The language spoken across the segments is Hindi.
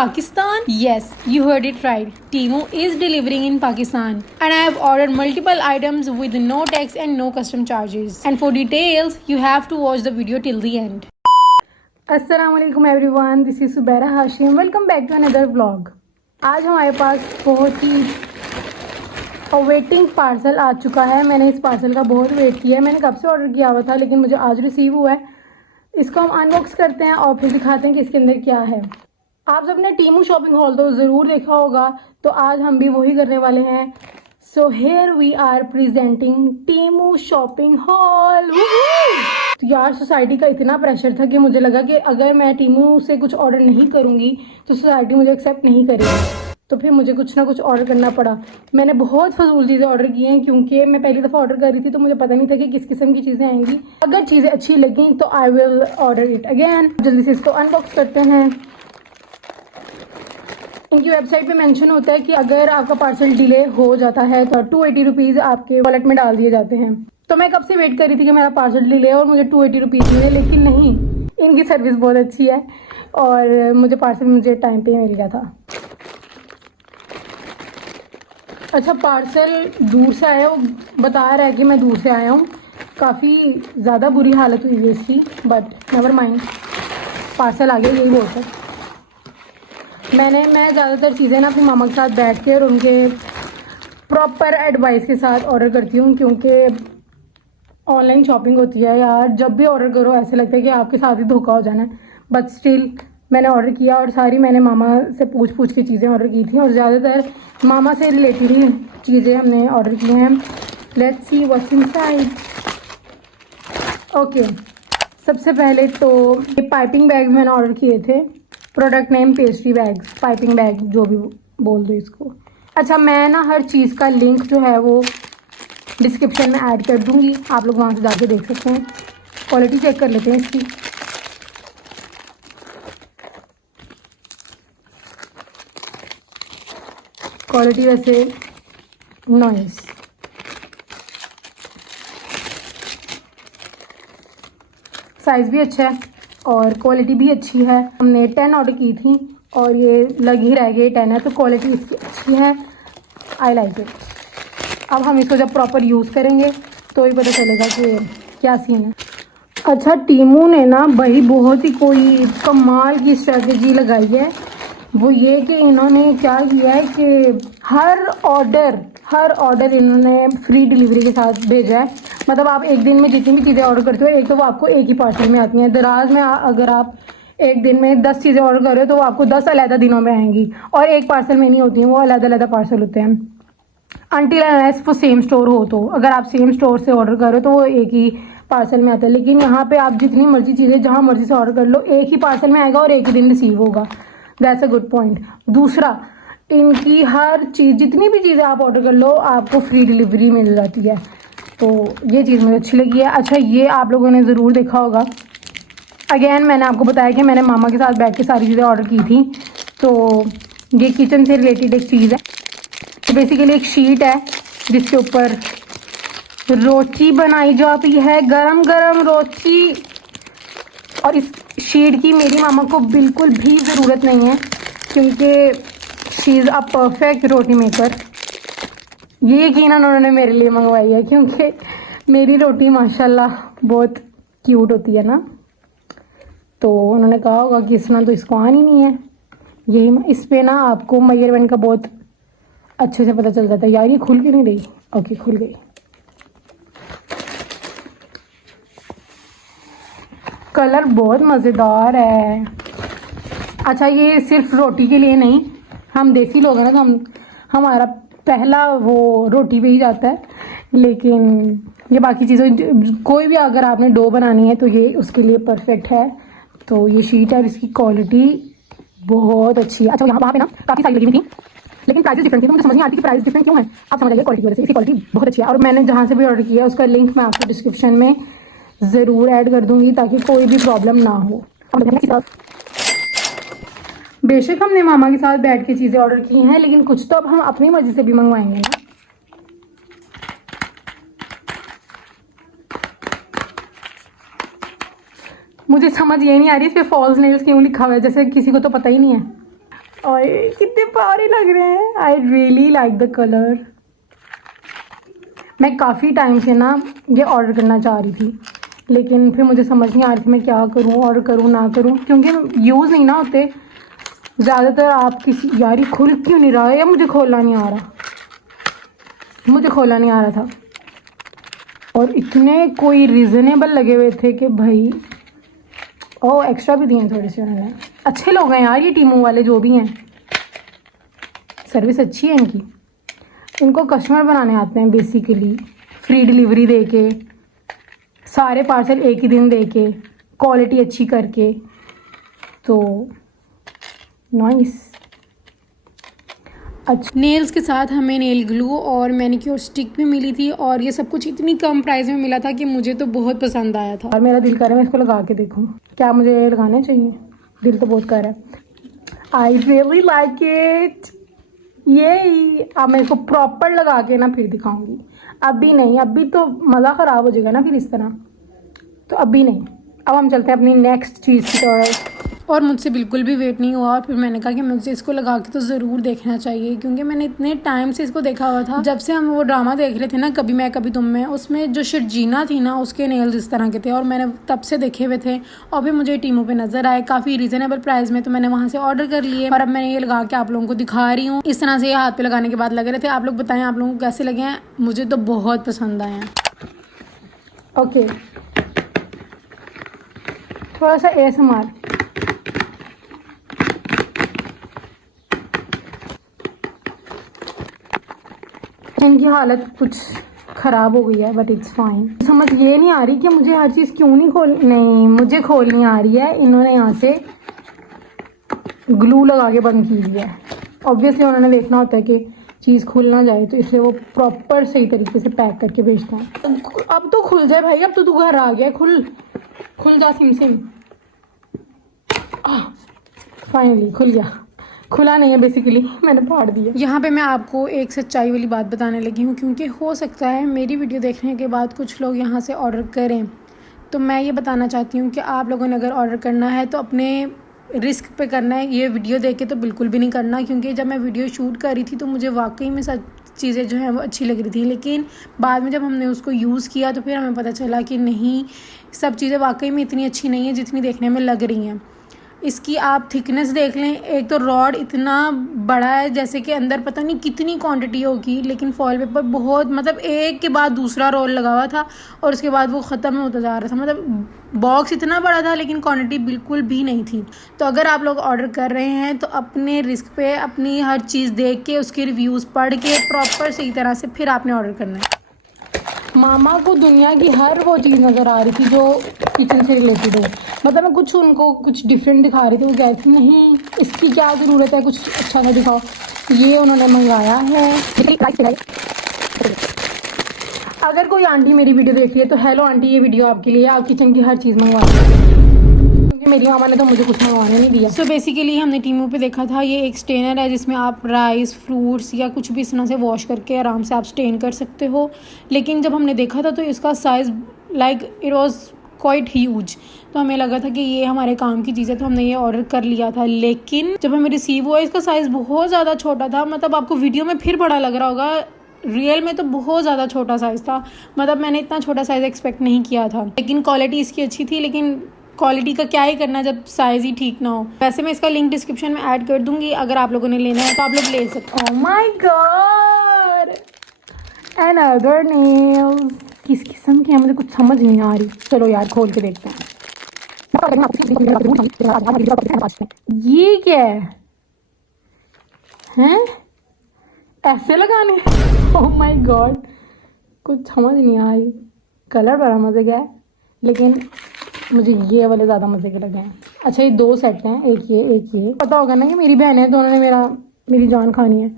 Pakistan? Yes, you heard it right. Temu is delivering in Pakistan. And I have ordered multiple items with no tax and no custom charges. And for details, you have to watch the video till the end. Assalamualaikum everyone, this is Subaira Hashim. Welcome back to another vlog. आज हमारे पास बहुत ही अवेटिंग पार्सल आ चुका है। मैंने इस पार्सल का बहुत वेट किया है। मैंने कब से ऑर्डर किया हुआ था लेकिन मुझे आज रिसीव हुआ है। इसको हम अनबॉक्स करते हैं और फिर दिखाते हैं कि इसके अंदर क्या है। आप सबने टीमू शॉपिंग हॉल तो ज़रूर देखा होगा, तो आज हम भी वही करने वाले हैं। So here we are presenting Temu shopping hall. तो यार सोसाइटी का इतना प्रेशर था कि मुझे लगा कि अगर मैं टीमू से कुछ ऑर्डर नहीं करूँगी तो सोसाइटी मुझे एक्सेप्ट नहीं करेगी, तो फिर मुझे कुछ ना कुछ ऑर्डर करना पड़ा। मैंने बहुत फजूल चीज़ें ऑर्डर की हैं क्योंकि मैं पहली दफ़ा ऑर्डर कर रही थी, तो मुझे पता नहीं था कि किस किस्म की चीज़ें आएंगी। अगर चीज़ें अच्छी लगी तो I will order it again. जल्दी से इसको अनबॉक्स करते हैं। इनकी वेबसाइट पे मेंशन होता है कि अगर आपका पार्सल डिले हो जाता है तो 280 रुपीज़ आपके वॉलेट में डाल दिए जाते हैं। तो मैं कब से वेट कर रही थी कि मेरा पार्सल डिले और मुझे 280 रुपीज़ मिले, लेकिन नहीं, इनकी सर्विस बहुत अच्छी है और मुझे पार्सल मुझे टाइम पे मिल गया था। अच्छा, पार्सल दूर से आया, वो बता रहा है कि मैं दूर से आया हूँ। काफ़ी ज़्यादा बुरी हालत हुई है इसकी, बट नेवर माइंड, पार्सल आ गया, यही बहुत है। मैं ज़्यादातर चीज़ें ना अपनी मामा के साथ बैठ के और उनके प्रॉपर एडवाइस के साथ ऑर्डर करती हूँ, क्योंकि ऑनलाइन शॉपिंग होती है यार, जब भी ऑर्डर करो ऐसे लगता है कि आपके साथ ही धोखा हो जाना है। बट स्टिल मैंने ऑर्डर किया और सारी मैंने मामा से पूछ के चीज़ें ऑर्डर की थी और ज़्यादातर मामा से रिलेटेड ही चीज़ें हमने ऑर्डर की हैं। Let's see what's inside. Okay, सबसे पहले तो ये पाइपिंग बैग मैंने ऑर्डर किए थे। Product name pastry bag, piping bag जो भी बोल दो इसको। अच्छा, मैं ना हर चीज़ का लिंक जो है वो डिस्क्रिप्शन में ऐड कर दूँगी, आप लोग वहाँ से जाके देख सकते हैं। क्वालिटी चेक कर लेते हैं इसकी। क्वालिटी वैसे नाइस, साइज़ भी अच्छा है और क्वालिटी भी अच्छी है। हमने 10 ऑर्डर की थी और ये लग ही रह गई 10 है, तो क्वालिटी इसकी अच्छी है। I like it. अब हम इसको जब प्रॉपर यूज़ करेंगे तो ही पता चलेगा कि क्या सीन है। अच्छा, टीमू ने ना भाई बहुत ही कोई कमाल की स्ट्रेटजी लगाई है। वो ये कि इन्होंने क्या किया है कि हर ऑर्डर इन्होंने फ्री डिलीवरी के साथ भेजा है। मतलब आप एक दिन में जितनी भी चीज़ें ऑर्डर करते हो, एक तो वो आपको एक ही पार्सल में आती हैं। दराज में अगर आप एक दिन में 10 चीज़ें ऑर्डर कर रहे हो तो वो आपको 10 अलग दिनों में आएंगी और एक पार्सल में नहीं होती हैं, वो अलग पार्सल होते हैं। अनटिल अनलेस वो सेम स्टोर हो, तो अगर आप सेम स्टोर से ऑर्डर कर रहे हो तो वो एक ही पार्सल में आता है। लेकिन यहाँ पे आप जितनी मर्जी चीज़ें जहाँ मर्जी से ऑर्डर कर लो, एक ही पार्सल में आएगा और एक ही दिन रिसीव होगा। That's a good point. दूसरा, इनकी हर चीज़, जितनी भी चीज़ें आप ऑर्डर कर लो आपको फ्री डिलीवरी मिल जाती है, तो ये चीज़ मुझे अच्छी लगी है। अच्छा, ये आप लोगों ने ज़रूर देखा होगा। अगेन मैंने आपको बताया कि मैंने मामा के साथ बैठ के सारी चीज़ें ऑर्डर की थी। तो ये किचन से रिलेटेड एक चीज़ है। तो बेसिकली एक शीट है जिसके ऊपर रोटी बनाई जाती है, गरम गरम रोटी। और इस शीट की मेरी मामा को बिल्कुल भी ज़रूरत नहीं है क्योंकि she is a perfect roti maker. ये यकीनन उन्होंने मेरे लिए मंगवाई है क्योंकि मेरी रोटी माशाल्लाह बहुत क्यूट होती है ना, तो उन्होंने कहा होगा कि इस ना तो इसको आनी नहीं है। यही इस पर ना आपको मेजरमेंट का बहुत अच्छे से पता चल जाता है। यार ये खुल क्यों नहीं रही? ओके, खुल गई। कलर बहुत मज़ेदार है। अच्छा, ये सिर्फ रोटी के लिए नहीं, हम देसी लोग हैं ना, तो हमारा पहला वो रोटी पे ही जाता है। लेकिन ये बाकी चीज़ें कोई भी अगर आपने डो बनानी है तो ये उसके लिए परफेक्ट है। तो ये शीट है, इसकी क्वालिटी बहुत अच्छी है। अच्छा, वहाँ पे ना काफ़ी सारी लगी हुई थी लेकिन प्राइस डिफरेंट थी, तो मुझे समझ नहीं आती कि प्राइस डिफरेंट क्यों है। आप समझ आइए क्वालिटी की वजह से। इसकी क्वालिटी बहुत अच्छी है और मैंने जहाँ से भी ऑर्डर किया उसका लिंक मैं आपको डिस्क्रिप्शन में ज़रूर ऐड कर दूँगी ताकि कोई भी प्रॉब्लम ना हो। बेशक हमने मामा के साथ बैठ के चीज़ें ऑर्डर की हैं, लेकिन कुछ तो अब हम अपनी मर्जी से भी मंगवाएंगे ना। मुझे समझ ये नहीं आ रही इस पे फॉल्स नेल्स क्यों लिखा हुआ है, जैसे किसी को तो पता ही नहीं है। और कितने प्यारे लग रहे हैं। I really like the colour. मैं काफ़ी टाइम से ना ये ऑर्डर करना चाह रही थी, लेकिन फिर मुझे समझ नहीं आ रही थी मैं क्या करूँ, ऑर्डर करूँ ना करूँ, क्योंकि यूज़ नहीं ना होते ज़्यादातर। आप किसी यार ये खुल क्यों नहीं रहा है, या मुझे खोलना नहीं आ रहा, मुझे खोलना नहीं आ रहा था। और इतने कोई रीज़नेबल लगे हुए थे कि भाई, ओ एक्स्ट्रा भी दिए थोड़े से उन्होंने। अच्छे लोग हैं यार ये टीमू वाले जो भी हैं, सर्विस अच्छी है इनकी। इनको कस्टमर बनाने आते हैं बेसिकली, फ्री डिलीवरी दे के, सारे पार्सल एक ही दिन दे के, क्वालिटी अच्छी करके। तो नाइस। अच्छा, नेल्स के साथ हमें नेल ग्लू और मैनिक्योर स्टिक भी मिली थी, और ये सब कुछ इतनी कम प्राइस में मिला था कि मुझे तो बहुत पसंद आया था। और मेरा दिल कर रहा है मैं इसको लगा के देखूं, क्या मुझे लगाने चाहिए, दिल तो बहुत कर रहा है। I really like it. ये अब मैं इसको प्रॉपर लगा के ना फिर दिखाऊंगी, अभी नहीं, अभी तो मज़ा ख़राब हो जाएगा ना फिर इस तरह, तो अभी नहीं। अब हम चलते हैं अपनी नेक्स्ट चीज़ की तरफ। और मुझसे बिल्कुल भी वेट नहीं हुआ, और फिर मैंने कहा कि मुझे इसको लगा के तो ज़रूर देखना चाहिए, क्योंकि मैंने इतने टाइम से इसको देखा हुआ था। जब से हम वो ड्रामा देख रहे थे ना, कभी मैं कभी तुम में, उसमें जो शर्जीना थी ना उसके नेल्स इस तरह के थे, और मैंने तब से देखे हुए थे। और भी मुझे टीमों पे नज़र आए काफ़ी रीज़नेबल प्राइस में, तो मैंने वहाँ से ऑर्डर कर लिए, और अब मैंने ये लगा के आप लोगों को दिखा रही हूँ। इस तरह से ये हाथ पे लगाने के बाद लग रहे थे। आप लोग बताएं आप लोगों को कैसे लगे हैं, मुझे तो बहुत पसंद आए हैं। ओके, थोड़ा सा ASMR। इनकी हालत कुछ ख़राब हो गई है, बट इट्स फाइन। समझ ये नहीं आ रही कि मुझे हर चीज़ क्यों नहीं मुझे खोलनी आ रही है। इन्होंने यहाँ से ग्लू लगा के बंद की हुई है। ऑब्वियसली उन्होंने देखना होता है कि चीज़ खुल ना जाए, तो इसलिए वो प्रॉपर सही तरीके से पैक करके भेजता है। अब तो खुल जाए भाई, अब तो तू घर आ गया, खुल जा सिम सिम। फाइनली खुल गया। खुला नहीं है बेसिकली, मैंने फाड़ दिया। यहाँ पे मैं आपको एक सच्चाई वाली बात बताने लगी हूँ, क्योंकि हो सकता है मेरी वीडियो देखने के बाद कुछ लोग यहाँ से ऑर्डर करें। तो मैं ये बताना चाहती हूँ कि आप लोगों ने अगर ऑर्डर करना है तो अपने रिस्क पे करना है। ये वीडियो देख के तो बिल्कुल भी नहीं करना, क्योंकि जब मैं वीडियो शूट कर रही थी तो मुझे वाकई में सब चीज़ें जो हैं वो अच्छी लग रही थी, लेकिन बाद में जब हमने उसको यूज़ किया तो फिर हमें पता चला कि नहीं, सब चीज़ें वाकई में इतनी अच्छी नहीं है जितनी देखने में लग रही हैं। इसकी आप थिकनेस देख लें, एक तो रॉड इतना बड़ा है जैसे कि अंदर पता नहीं कितनी क्वांटिटी होगी, लेकिन फॉयल पेपर बहुत, मतलब एक के बाद दूसरा रोल लगा हुआ था, और उसके बाद वो ख़त्म होता जा रहा था। मतलब बॉक्स इतना बड़ा था लेकिन क्वांटिटी बिल्कुल भी नहीं थी। तो अगर आप लोग ऑर्डर कर रहे हैं तो अपने रिस्क पे, अपनी हर चीज़ देख के, उसके रिव्यूज़ पढ़ के प्रॉपर सही तरह से फिर आपने ऑर्डर करना है। मामा को दुनिया की हर वो चीज़ नज़र आ रही थी जो किचन से रिलेटेड हो। मतलब मैं कुछ उनको कुछ डिफरेंट दिखा रही थी, वो कह थी नहीं इसकी क्या ज़रूरत है, कुछ अच्छा सा दिखाओ। ये उन्होंने मंगाया है। अगर कोई आंटी मेरी वीडियो देख रही है तो हेलो आंटी, ये वीडियो आपके लिए। आप किचन की हर चीज़ मंगवा सकते हैं, क्योंकि मेरी मामा ने तो मुझे कुछ मंगवाने नहीं दिया। सो बेसिकली हमने टीमू पे देखा था, ये एक स्टेनर है जिसमें आप राइस, फ्रूट्स या कुछ भी इस तरह से वॉश करके आराम से आप स्टेन कर सकते हो। लेकिन जब हमने देखा था तो इसका size like it was quite huge, तो हमें लगा था कि ये हमारे काम की चीज़ है, तो हमने ये ऑर्डर कर लिया था। लेकिन जब हमें रिसीव हुआ इसका साइज़ बहुत ज़्यादा छोटा था। मतलब आपको वीडियो में फिर बड़ा लग रहा होगा, रियल में तो बहुत ज़्यादा छोटा साइज़ था। मतलब मैंने इतना छोटा साइज़ एक्सपेक्ट नहीं किया था। लेकिन क्वालिटी इसकी अच्छी थी, लेकिन क्वालिटी का क्या ही करना जब साइज़ ही ठीक ना हो। वैसे मैं इसका लिंक डिस्क्रिप्शन में ऐड कर दूंगी, अगर आप लोगों ने लेना है तो आप लोग ले सकते हो। Oh my God, another nails. किस किस्म की है मुझे कुछ समझ नहीं आ रही। चलो यार खोल के देखते हैं। ये क्या है? ऐसे लगाने? ओह माय गॉड, कुछ समझ नहीं आ रही। कलर बड़ा मज़े का है, लेकिन मुझे ये वाले ज़्यादा मज़े के लगे हैं। अच्छा ये दो सेट हैं, एक ये। पता होगा ना कि मेरी बहन है तो उन्होंने मेरी जान खानी है,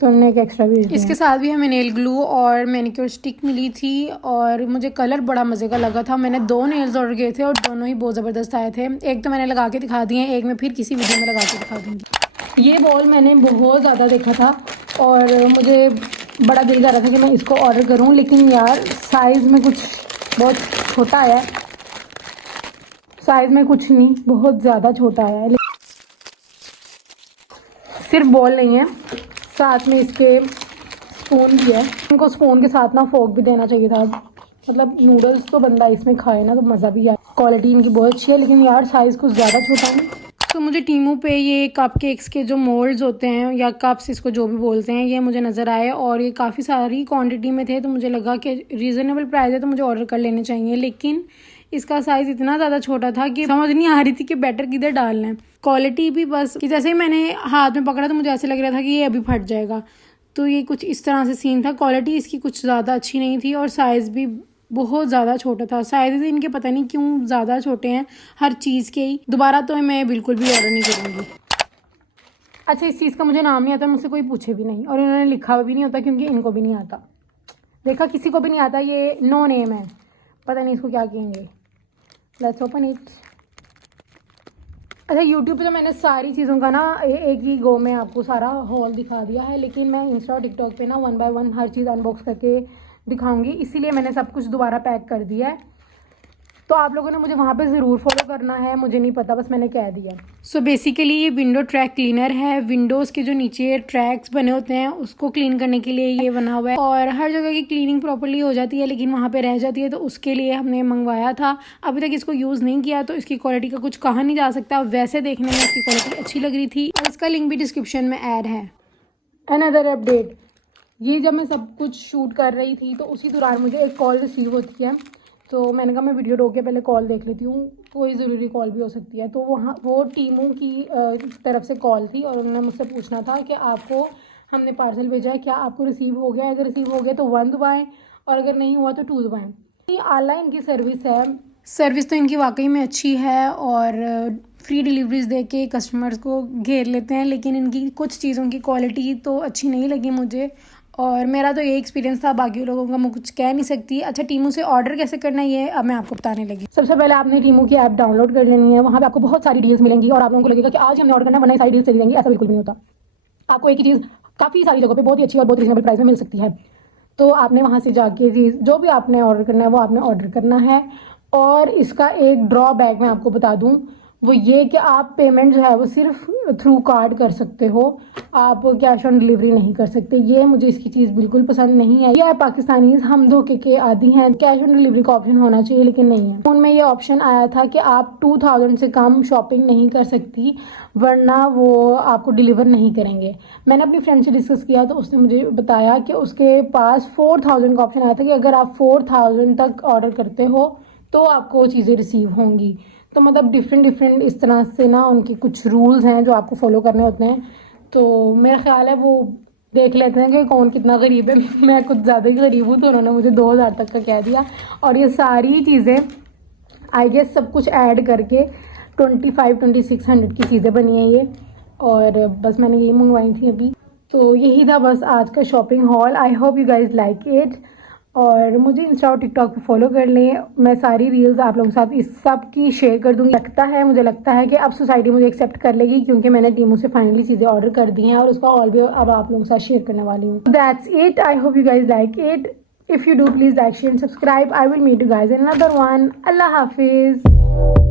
तो उन्होंने एक एक्स्ट्रा भी दिया। इसके साथ भी हमें नेल ग्लू और मैनिक्योर स्टिक मिली थी, और मुझे कलर बड़ा मज़े का लगा था। मैंने 2 नेल्स ऑर्डर किए थे और दोनों ही बहुत ज़बरदस्त आए थे। एक तो मैंने लगा के दिखा दिए, एक मैं फिर किसी वीडियो में लगा के दिखा दूँगी। ये बॉल मैंने बहुत ज़्यादा देखा था और मुझे बड़ा दिल कर रहा था कि मैं इसको ऑर्डर करूँ, लेकिन यार साइज़ में कुछ बहुत छोटा आया है। साइज़ में कुछ नहीं, बहुत ज़्यादा छोटा आया है। सिर्फ बॉल नहीं है, साथ में इसके स्पून भी है। इनको स्पून के साथ ना फोक भी देना चाहिए था, मतलब नूडल्स तो बंदा इसमें खाए ना तो मज़ा भी आए। क्वालिटी इनकी बहुत अच्छी है, लेकिन यार साइज़ कुछ ज़्यादा छोटा है। तो मुझे टीमू पे ये कप केक्स के जो मोल्ड्स होते हैं या कप्स, इसको जो भी बोलते हैं, ये मुझे नज़र आए और ये काफ़ी सारी क्वांटिटी में थे, तो मुझे लगा कि रीज़नेबल प्राइस है तो मुझे ऑर्डर कर लेने चाहिए। लेकिन इसका साइज़ इतना ज़्यादा छोटा था कि समझ नहीं आ रही थी कि बैटर किधर डालना है। क्वालिटी भी बस कि जैसे ही मैंने हाथ में पकड़ा तो मुझे ऐसे लग रहा था कि ये अभी फट जाएगा, तो ये कुछ इस तरह से सीन था। क्वालिटी इसकी कुछ ज़्यादा अच्छी नहीं थी और साइज़ भी बहुत ज़्यादा छोटा था। साइज़ इनके पता नहीं क्यों ज़्यादा छोटे हैं हर चीज़ के ही। दोबारा तो मैं बिल्कुल भी ऑर्डर नहीं करूँगी। अच्छा, इस चीज़ का मुझे नाम नहीं आता, मुझसे कोई पूछे भी नहीं और इन्होंने लिखा भी नहीं होता क्योंकि इनको भी नहीं आता। देखा, किसी को भी नहीं आता, ये नो नेम है, पता नहीं इसको क्या कहेंगे। Let's open it. अच्छा, यूट्यूब पे तो मैंने सारी चीज़ों का ना एक ही गो में आपको सारा हॉल दिखा दिया है, लेकिन मैं इंस्टा और टिकटॉक पे ना 1 बाय 1 हर चीज़ अनबॉक्स करके दिखाऊंगी, इसीलिए मैंने सब कुछ दोबारा पैक कर दिया है। तो आप लोगों ने मुझे वहाँ पे ज़रूर फॉलो करना है, मुझे नहीं पता, बस मैंने कह दिया। सो बेसिकली ये विंडो ट्रैक क्लीनर है। विंडोज़ के जो नीचे ट्रैक्स बने होते हैं उसको क्लीन करने के लिए ये बना हुआ है और हर जगह की क्लीनिंग प्रॉपर्ली हो जाती है, लेकिन वहाँ पे रह जाती है, तो उसके लिए हमने मंगवाया था। अभी तक इसको यूज़ नहीं किया तो इसकी क्वालिटी का कुछ कहा नहीं जा सकता। वैसे देखने में इसकी क्वालिटी अच्छी लग रही थी और इसका लिंक भी डिस्क्रिप्शन में ऐड है। अनदर अपडेट, ये जब मैं सब कुछ शूट कर रही थी तो उसी दौरान मुझे एक कॉल रिसीव होती है, तो मैंने कहा मैं वीडियो रोक के पहले कॉल देख लेती हूँ, कोई ज़रूरी कॉल भी हो सकती है। तो वहाँ वो टीमों की तरफ से कॉल थी और उन्होंने मुझसे पूछना था कि आपको हमने पार्सल भेजा है, क्या आपको रिसीव हो गया? अगर रिसीव हो गया तो 1 दबाएँ और अगर नहीं हुआ तो 2 दबाएँ। ये ऑनलाइन की सर्विस है। सर्विस तो इनकी वाकई में अच्छी है और फ्री डिलीवरीज दे के कस्टमर्स को घेर लेते हैं, लेकिन इनकी कुछ चीज़ों की क्वालिटी तो अच्छी नहीं लगी मुझे और मेरा तो ये एक्सपीरियंस था। बाकी लोगों का मैं कुछ कह नहीं सकती। अच्छा, टीमू से ऑर्डर कैसे करना है ये अब मैं आपको बताने लगी। सबसे पहले आपने टीमू की ऐप डाउनलोड कर लेनी है। वहाँ पे आपको बहुत सारी डील्स मिलेंगी और आप लोगों को लगेगा कि आज हमने ऑर्डर करना है वरना सारी डील्स चली जाएंगी। ऐसा बिल्कुल नहीं होता। आपको एक ही चीज़ काफ़ी सारी जगहों पे बहुत ही अच्छी और बहुत रीजनेबल प्राइस में मिल सकती है। तो आपने वहाँ से जाके चीज़ जो भी आपने ऑर्डर करना है वो आपने ऑर्डर करना है। और इसका एक ड्रॉबैक मैं आपको बता दूँ, वो ये कि आप पेमेंट जो है वो सिर्फ थ्रू कार्ड कर सकते हो, आप कैश ऑन डिलीवरी नहीं कर सकते। ये मुझे इसकी चीज़ बिल्कुल पसंद नहीं है। ये पाकिस्तानीज हम धोखे के आदी हैं। कैश ऑन डिलीवरी का ऑप्शन होना चाहिए लेकिन नहीं है। उनमें ये ऑप्शन आया था कि आप 2000 से कम शॉपिंग नहीं कर सकती वरना वो आपको डिलीवर नहीं करेंगे। मैंने अपनी फ्रेंड से डिस्कस किया तो उसने मुझे बताया कि उसके पास 4000 का ऑप्शन आया था कि अगर आप 4000 तक ऑर्डर करते हो तो आपको चीज़ें रिसीव होंगी। तो मतलब डिफरेंट इस तरह से ना उनके कुछ रूल्स हैं जो आपको फॉलो करने होते हैं। तो मेरा ख्याल है वो देख लेते हैं कि कौन कितना गरीब है। मैं कुछ ज़्यादा ही गरीब हूँ तो उन्होंने मुझे 2000 तक का कह दिया और ये सारी चीज़ें आई गेस सब कुछ ऐड करके 2500-2600 की चीज़ें बनी हैं ये। और बस मैंने यही मंगवाई थी अभी। तो यही था बस आज का shopping hall. I hope you guys like it और मुझे इंस्टा और टिकटॉक पे फॉलो कर लें। मैं सारी रील्स आप लोगों के साथ इस सब की शेयर कर दूँगी। मुझे लगता है कि अब सोसाइटी मुझे एक्सेप्ट कर लेगी क्योंकि मैंने टीमों से फाइनली चीज़ें ऑर्डर कर दी हैं और उसका ऑल भी अब आप लोगों के साथ शेयर करने वाली हूँ। That's it. I hope you guys like it. If you do please like share and subscribe. I will meet you guys in another one. अल्लाह हाफिज़।